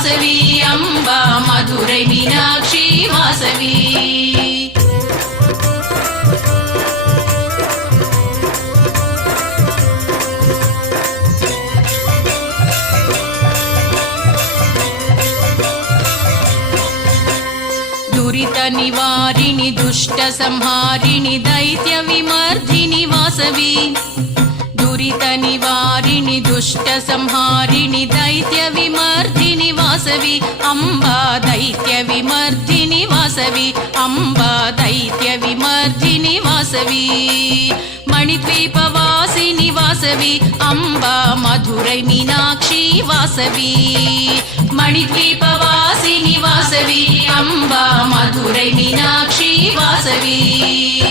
वासवी अम्बा मधुरै मीनाक्षी वासवी दुरित निवारिणि दुष्ट संहारिणि दैत्य विमर्दिनि वासवी दुरित निवारिणि दुष्ट संहारिणि दैत्य विमर्दिनि वासवी अम्बा दैत्य विमर्दिनि वासवी अम्बा दैत्य विमर्दिनि वासवी मणिद्वीपवासिनि वासवी अम्बा मधुरै मीनाक्षी वासवी मणिद्वीपवासिनि वासवी अम्बा मधुरै मीनाक्षी वासवी।